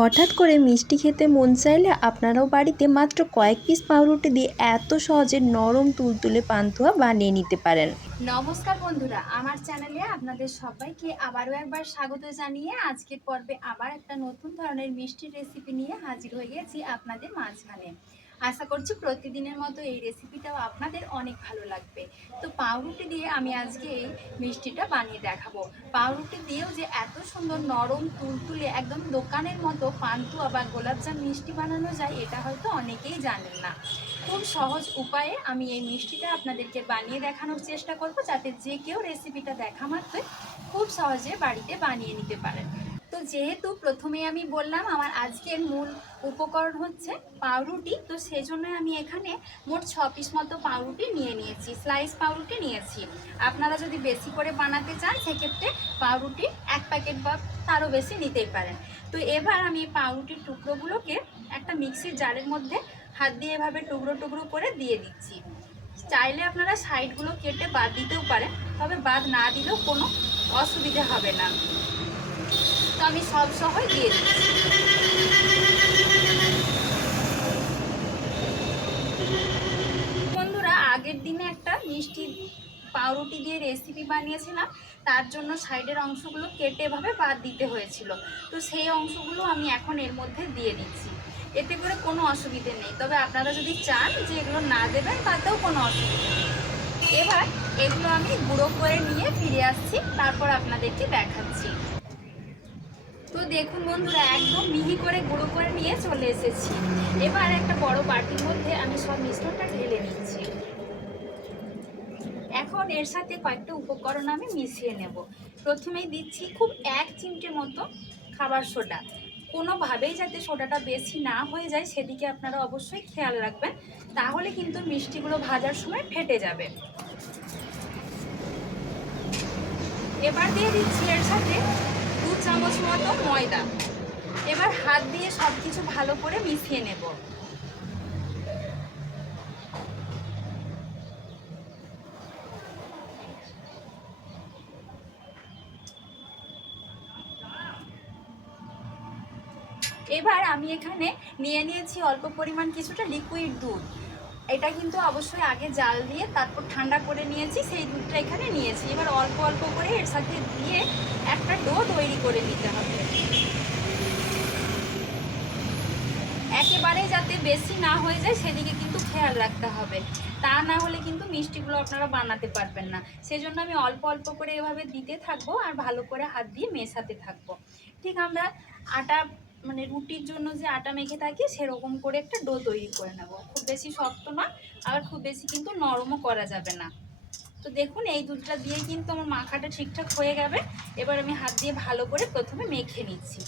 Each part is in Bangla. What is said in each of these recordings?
হঠাৎ করে মিষ্টি খেতে মন চাইলে আপনারাও বাড়িতে মাত্র কয়েক পিস পাউরুটি দিয়ে এত সহজে নরম তুলতুলে পান্তুয়া বানিয়ে নিতে পারেন। নমস্কার বন্ধুরা, আমার চ্যানেলে আপনাদের সবাইকে আবারও একবার স্বাগত জানিয়ে আজকের পর্বে আবার একটা নতুন ধরনের মিষ্টির রেসিপি নিয়ে হাজির হয়ে গেছি আপনাদের মাঝখানে। আশা করছি প্রতিদিনের মতো এই রেসিপিটাও আপনাদের অনেক ভালো লাগবে। তো পাউরুটি দিয়ে আমি আজকে এই মিষ্টিটা বানিয়ে দেখাবো। পাউরুটি দিয়েও যে এত সুন্দর নরম তুলতুলে একদম দোকানের মতো পান্তুয়া বা গোলাপজাম মিষ্টি বানানো যায় এটা হয়তো অনেকেই জানেন না। খুব সহজ উপায়ে আমি এই মিষ্টিটা আপনাদেরকে বানিয়ে দেখানোর চেষ্টা করব, যাতে যে কেউ রেসিপিটা দেখা মাত্রই খুব সহজে বাড়িতে বানিয়ে নিতে পারেন। তো যেহেতু প্রথমে আমি বললাম আমার আজকের মূল উপকরণ হচ্ছে পাউরুটি, তো সেজন্য আমি এখানে মোট 6 পিস মতো পাউরুটি নিয়ে নিয়েছি, স্লাইস পাউরুটি নিয়েছি। আপনারা যদি বেশি করে বানাতে চান সেক্ষেত্রে পাউরুটি 1 প্যাকেট বা তারও বেশি নিতেই পারেন। তো এবার আমি পাউরুটির টুকরোগুলোকে একটা মিক্সির জারের মধ্যে হাত দিয়ে এভাবে টুকরো টুকরো করে দিয়ে দিচ্ছি। চাইলে আপনারা সাইডগুলো কেটে বাদ দিতেও পারেন, তবে বাদ না দিলেও কোনো অসুবিধা হবে না। তো আমি সব সহই দিয়ে দিচ্ছি। বন্ধুরা, আগের দিনে একটা মিষ্টি পাউরুটি দিয়ে রেসিপি বানিয়েছিলাম, তার জন্য সাইডের অংশগুলো কেটে এভাবে বাদ দিতে হয়েছিল। তো সেই অংশগুলো আমি এখন এর মধ্যে দিয়ে দিচ্ছি, এতে করে কোনো অসুবিধে নেই। তবে আপনারা যদি চান যে এগুলো না দেবেন তাতেও কোনো অসুবিধা নেই। এবার এগুলো আমি গুঁড়ো করে নিয়ে ফিরে আসছি, তারপর আপনাদেরকে দেখাচ্ছি। তো দেখুন বন্ধুরা, একদম মিহি করে গুঁড়ো করে নিয়ে চলে এসেছি। এবার একটা বড় বাটির মধ্যে আমি সব মিশ্রণটা ঢেলে নিচ্ছি। এখন এর সাথে কয়েকটা উপকরণ আমি মিশিয়ে নেব। প্রথমেই দিচ্ছি খুব 1 চিমটে মতো খাবার সোডা। কোনোভাবেই যাতে সোডাটা বেশি না হয়ে যায় সেদিকে আপনারা অবশ্যই খেয়াল রাখবেন, তাহলে কিন্তু মিষ্টিগুলো ভাজার সময় ফেটে যাবে। এবার দিয়ে দিচ্ছি এর সাথে 2 চামচ মতো ময়দা। এবার হাত দিয়ে সব কিছু ভালো করে মিশিয়ে নেব। এবার আমি এখানে নিয়ে নিয়েছি অল্প পরিমাণ কিছুটা লিকুইড দুধ। এটা কিন্তু অবশ্যই আগে জাল দিয়ে তারপর ঠান্ডা করে নিয়েছি, সেই দুধটা এখানে নিয়েছি। এবার অল্প অল্প করে এর সাথে দিয়ে একটা ডো তৈরি করে নিতে হবে। একেবারে যাতে বেশি না হয়ে যায় সেদিকে কিন্তু খেয়াল রাখতে হবে, তা না হলে কিন্তু মিষ্টিগুলো আপনারা বানাতে পারবেন না। সেজন্য আমি অল্প অল্প করে এভাবে দিতে থাকবো আর ভালো করে হাত দিয়ে মেশাতে থাকবো। ঠিক আমরা আটা মানে রুটির জন্য যে আটা মেখে থাকি সেরকম করে একটা ডো তৈরি করে নেব। খুব বেশি শক্ত না, আবার খুব বেশি কিন্তু নরমও করা যাবে না। তো দেখুন এই দুধটা দিয়ে কিন্তু আমার মাখাটা ঠিকঠাক হয়ে যাবে। এবার আমি হাত দিয়ে ভালো করে প্রথমে মেখে নিচ্ছি।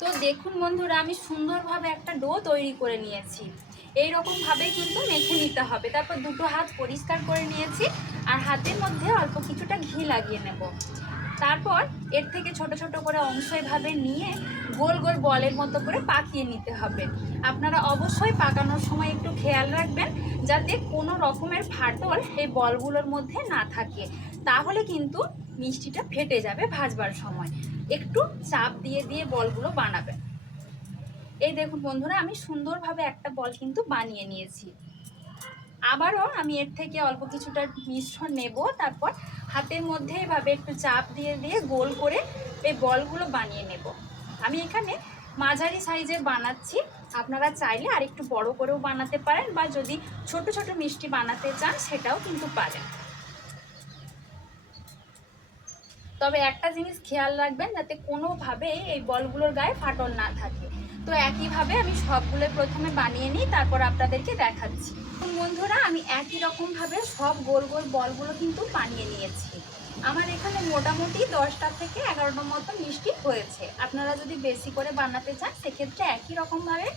তো দেখুন বন্ধুরা, আমি সুন্দরভাবে একটা ডো তৈরি করে নিয়েছি। এই রকমভাবে কিন্তু মেখে নিতে হবে। তারপর দুটো হাত পরিষ্কার করে নিয়েছি আর হাতের মধ্যে অল্প কিছুটা ঘি লাগিয়ে নেব। তারপর এর থেকে ছোট ছোট করে অংশ এভাবে নিয়ে গোল গোল বলের মতো করে পাকিয়ে নিতে হবে। আপনারা অবশ্যই পাকানোর সময় একটু খেয়াল রাখবেন যাতে কোনো রকমের ফাটল এই বলগুলোর মধ্যে না থাকে, তাহলে কিন্তু মিষ্টিটা ফেটে যাবে ভাজবার সময়। একটু চাপ দিয়ে দিয়ে বলগুলো বানাবেন। এই দেখুন বন্ধুরা, আমি সুন্দরভাবে একটা বল কিন্তু বানিয়ে নিয়েছি। আবারও আমি এর থেকে অল্প কিছুটা মিশ্রণ নেব, তারপর হাতের মধ্যে এভাবে একটু চাপ দিয়ে দিয়ে গোল করে এই বলগুলো বানিয়ে নেব। আমি এখানে মাঝারি সাইজের বানাচ্ছি, আপনারা চাইলে আর একটু বড় করেও বানাতে পারেন, বা যদি ছোট ছোট মিষ্টি বানাতে চান সেটাও কিন্তু পারেন। তবে একটা জিনিস খেয়াল রাখবেন যাতে কোনোভাবে এই বলগুলোর গায়ে ফাটল না থাকে। তো একইভাবে আমি সবগুলো প্রথমে বানিয়ে নিই, তারপর আপনাদেরকে দেখাচ্ছি। বন্ধুরা, আমি একই রকমভাবে সব গোল গোল বলগুলো কিন্তু বানিয়ে নিয়েছি। আমার এখানে মোটামুটি 10টা থেকে 11টা মতো মিষ্টি হয়েছে। আপনারা যদি বেশি করে বানাতে চান সেক্ষেত্রে একই রকমভাবে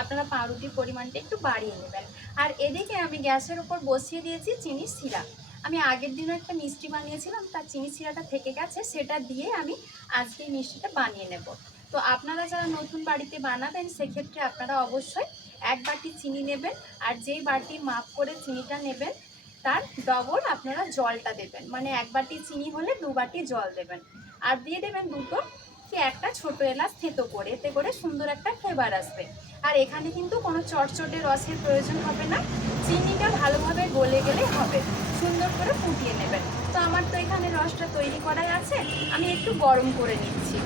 আপনারা পাউরুটির পরিমাণটা একটু বাড়িয়ে নেবেন। আর এদিকে আমি গ্যাসের উপর বসিয়ে দিয়েছি চিনির সিরাপ। আমি আগের দিনও একটা মিষ্টি বানিয়েছিলাম, তার চিনি শিরাটা থেকে গেছে, সেটা দিয়ে আমি আজকে এই মিষ্টিটা বানিয়ে নেব। তো আপনারা যারা নতুন বাড়িতে বানাবেন সেক্ষেত্রে আপনারা অবশ্যই 1 বাটি চিনি নেবেন, আর যেই বাটি মাপ করে চিনিটা নেবেন তার ডবল আপনারা জলটা দেবেন। মানে 1 বাটি চিনি হলে 2 বাটি জল দেবেন, আর দিয়ে দেবেন দুটো থেকে একটা ছোট এলাচ থেতো করে, এতে করে সুন্দর একটা ফ্লেভার আসবে। আর এখানে কিন্তু কোনো চটচটে রসের প্রয়োজন হবে না, চিনিটা ভালোভাবে গলে গেলে হবে। সুন্দর করে ফুটিয়ে নেবেন। তো আমার তো এখানে রসটা তৈরি করাই আছে, আমি একটু গরম করে নিচ্ছি।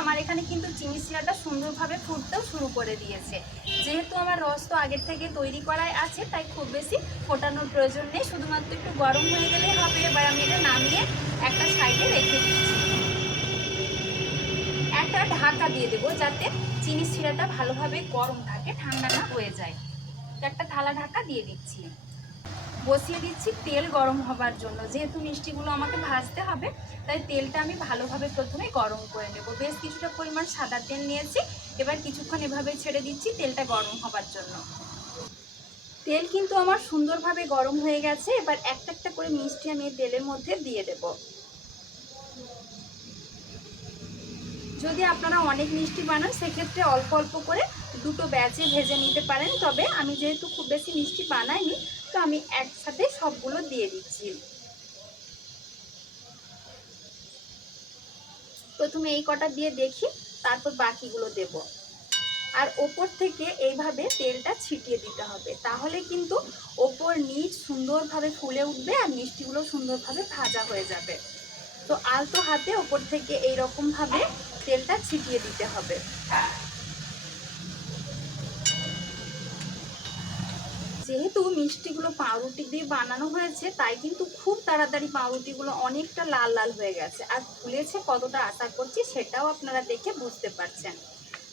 আমার এখানে কিন্তু চিনি শিরাটা সুন্দরভাবে ফুটতেও শুরু করে দিয়েছে। যেহেতু আমার রস তো আগের থেকে তৈরি করাই আছে, তাই খুব বেশি ফোটানোর প্রয়োজন নেই, শুধুমাত্র একটু গরম হয়ে গেলেই হবে। এবার আমি এটা নামিয়ে একটা সাইডে রেখে দিচ্ছি। একটা ঢাকা দিয়ে দেবো যাতে চিনি শিরাটা ভালোভাবে গরম থাকে, ঠান্ডা না হয়ে যায়। একটা থালা ঢাকা দিয়ে দিচ্ছি। বসিয়ে দিচ্ছি তেল গরম হবার জন্য। যেহেতু মিষ্টিগুলো আমাকে ভাজতে হবে, তাই তেলটা আমি ভালোভাবে প্রথমে গরম করে নেব। বেশ কিছুটা পরিমাণ সাদা তেল নিয়েছি। এবার কিছুক্ষণ এভাবে ছেড়ে দিচ্ছি তেলটা গরম হবার জন্য। তেল কিন্তু আমার সুন্দরভাবে গরম হয়ে গেছে। এবার একটা একটা করে মিষ্টি আমি তেলের মধ্যে দিয়ে দেব। যদি আপনারা অনেক মিষ্টি বানান, সেক্ষেত্রে অল্প অল্প করে দুটো ব্যাচে ভেজে নিতে পারেন। তবে আমি যেহেতু খুব বেশি মিষ্টি বানাইনি, তো আমি একসাথে সবগুলো দিয়ে দিচ্ছি। প্রথমে এই কটা দিয়ে দেখি, তারপর বাকিগুলো দেব। আর ওপর থেকে এইভাবে তেলটা ছিটিয়ে দিতে হবে, তাহলে কিন্তু ওপর নিচ সুন্দরভাবে ফুলে উঠবে আর মিষ্টিগুলো সুন্দরভাবে ভাজা হয়ে যাবে। তো আলতো হাতে ওপর থেকে এইরকমভাবে তেলটা ছিটিয়ে দিতে হবে। যেহেতু মিষ্টিগুলো পাউরুটি দিয়ে বানানো হয়েছে, তাই কিন্তু খুব তাড়াতাড়ি পাউরুটিগুলো অনেকটা লাল লাল হয়ে গেছে। আর ফুলেছে কতটা আশা করছি সেটাও আপনারা দেখে বুঝতে পারছেন।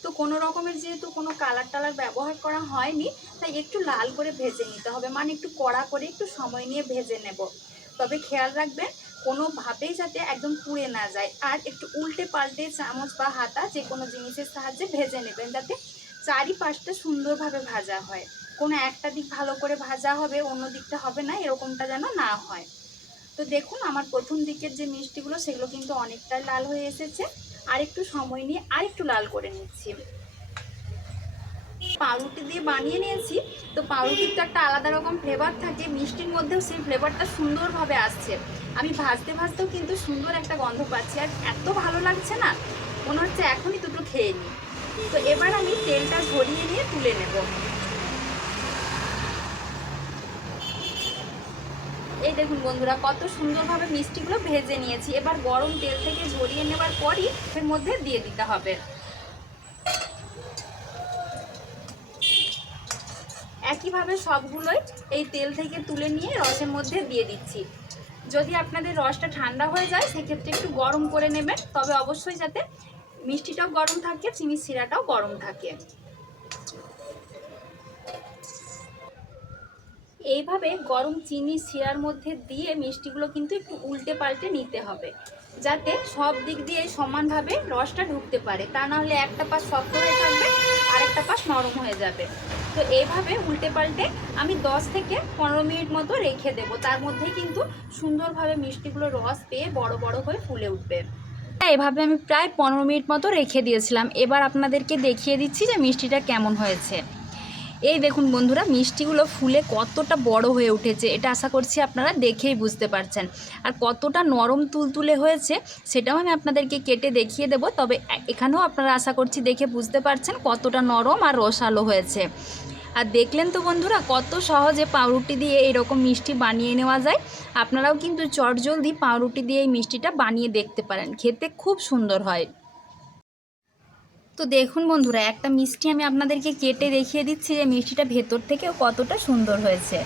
তো কোনো রকমের যেহেতু কোনো কালার টালার ব্যবহার করা হয়নি, তাই একটু লাল করে ভেজে নিতে হবে, মানে একটু কড়া করে একটু সময় নিয়ে ভেজে নেব। তবে খেয়াল রাখবেন কোনোভাবেই যাতে একদম পুড়ে না যায়। আর একটু উল্টে পাল্টে চামচ বা হাতা যে কোনো জিনিসের সাহায্যে ভেজে নেবেন, যাতে চারিপাশটা সুন্দরভাবে ভাজা হয়। কোনো একটা দিক ভালো করে ভাজা হবে, অন্য দিকটা হবে না, এরকমটা যেন না হয়। তো দেখুন আমার প্রথম দিকের যে মিষ্টিগুলো সেগুলো কিন্তু অনেকটাই লাল হয়ে এসেছে। আর একটু সময় নিয়ে আর একটু লাল করে নিচ্ছি। পাউরুটি দিয়ে বানিয়ে নিয়েছি, তো পাউরুটির তো একটা আলাদা রকম ফ্লেভার থাকে, মিষ্টির মধ্যেও সেই ফ্লেভারটা সুন্দরভাবে আসছে। আমি ভাজতে ভাজতেও কিন্তু সুন্দর একটা গন্ধ পাচ্ছি, আর এত ভালো লাগছে না, মনে হচ্ছে এখনই দুটো খেয়ে নিই। তো এবার আমি তেলটা ঝরিয়ে নিয়ে তুলে নেব। এই দেখুন বন্ধুরা, কত সুন্দরভাবে মিষ্টিগুলো ভেজে নিয়েছি। এবার গরম তেল থেকে ঝরিয়ে নেবার পরই এর মধ্যে দিয়ে দিতে হবে। একইভাবে সবগুলোই এই তেল থেকে তুলে নিয়ে রসের মধ্যে দিয়ে দিচ্ছি। যদি আপনাদের রসটা ঠান্ডা হয়ে যায়, সেক্ষেত্রে একটু গরম করে নেবেন, তবে অবশ্যই যাতে মিষ্টিটাও গরম থাকে, চিনির শিরাটাও গরম থাকে। এইভাবে গরম চিনি শিরার মধ্যে দিয়ে মিষ্টিগুলো কিন্তু একটু উল্টে পাল্টে নিতে হবে, যাতে সব দিক দিয়ে সমানভাবে রসটা ঢুকতে পারে। তা না হলে একটা পাশ শক্ত হয়ে থাকবে আর একটা পাশ নরম হয়ে যাবে। তো এইভাবে উল্টে পাল্টে আমি 10 থেকে 15 মিনিট মতো রেখে দেবো। তার মধ্যেই কিন্তু সুন্দরভাবে মিষ্টিগুলো রস পেয়ে বড় বড় হয়ে ফুলে উঠবে। এভাবে আমি প্রায় 15 মিনিট মতো রেখে দিয়েছিলাম। এবার আপনাদেরকে দেখিয়ে দিচ্ছি যে মিষ্টিটা কেমন হয়েছে। এই দেখুন বন্ধুরা, মিষ্টিগুলো ফুলে কতটা বড় হয়ে উঠেছে, এটা আশা করছি আপনারা দেখেই বুঝতে পারছেন। আর কতটা নরম তুলতুলে হয়েছে সেটাও আমি আপনাদেরকে কেটে দেখিয়ে দেব। তবে এখানেও আপনারা আশা করছি দেখে বুঝতে পারছেন কতটা নরম আর রসালো হয়েছে। আর দেখলেন তো বন্ধুরা, কত সহজে পাউরুটি দিয়ে এইরকম মিষ্টি বানিয়ে নেওয়া যায়। আপনারাও কিন্তু চটজলদি পাউরুটি দিয়ে এই মিষ্টিটা বানিয়ে দেখতে পারেন, খেতে খুব সুন্দর হয়। তো দেখুন বন্ধুরা, একটা মিষ্টি আমি আপনাদেরকে কেটে দেখিয়ে দিচ্ছি যে মিষ্টিটা ভেতর থেকেও কতটা সুন্দর হয়েছে।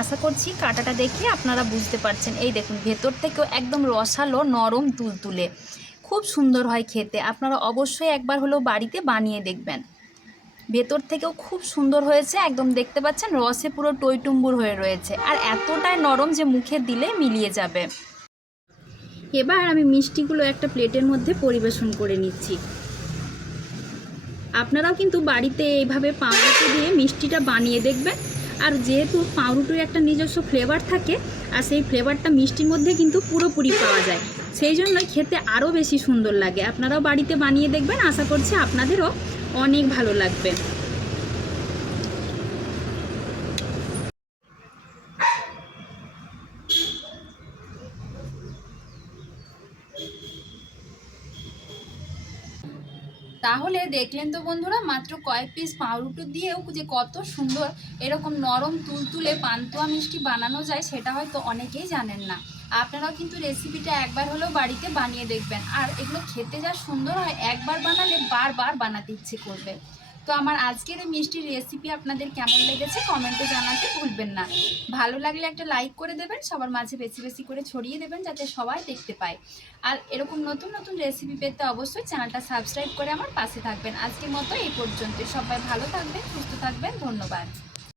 আশা করছি কাটাটা দেখে আপনারা বুঝতে পারছেন। এই দেখুন, ভেতর থেকেও একদম রসালো নরম তুলতুলে, খুব সুন্দর হয় খেতে। আপনারা অবশ্যই একবার হলেও বাড়িতে বানিয়ে দেখবেন। ভেতর থেকেও খুব সুন্দর হয়েছে, একদম দেখতে পাচ্ছেন রসে পুরো টইটুম্বুর হয়ে রয়েছে, আর এতটাই নরম যে মুখে দিলে মিলিয়ে যাবে। এবার আমি মিষ্টিগুলো একটা প্লেটের মধ্যে পরিবেশন করে নিচ্ছি। আপনারাও কিন্তু বাড়িতে এইভাবে পাউরুটি দিয়ে মিষ্টিটা বানিয়ে দেখবেন। আর যেহেতু পাউরুটির একটা নিজস্ব ফ্লেভার থাকে, আর সেই ফ্লেভারটা মিষ্টির মধ্যে কিন্তু পুরোপুরি পাওয়া যায়, সেই জন্যই খেতে আরও বেশি সুন্দর লাগে। আপনারাও বাড়িতে বানিয়ে দেখবেন, আশা করছি আপনাদেরও অনেক ভালো লাগবে। তাহলে দেখলেন তো বন্ধুরা, মাত্র কয়েক পিস পাউরুটি দিয়েও যে কত সুন্দর এরকম নরম তুলতুলে পান্তুয়া মিষ্টি বানানো যায়, সেটা হয়তো অনেকেই জানেন না। আপনারাও কিন্তু রেসিপিটা একবার হলেও বাড়িতে বানিয়ে দেখবেন, আর এগুলো খেতে যা সুন্দর হয়, একবার বানালে বারবার বানাতে ইচ্ছে করবে। তো আমার আজকের এই মিষ্টির রেসিপি আপনাদের কেমন লেগেছে কমেন্টে জানাতে ভুলবেন না। ভালো লাগলে একটা লাইক করে দেবেন, সবার মাঝে বেশি বেশি করে ছড়িয়ে দেবেন যাতে সবাই দেখতে পায়। আর এরকম নতুন নতুন রেসিপি পেতে অবশ্যই চ্যানেলটা সাবস্ক্রাইব করে আমার পাশে থাকবেন। আজকের মতো এই পর্যন্ত, সবাই ভালো থাকবেন, সুস্থ থাকবেন, ধন্যবাদ।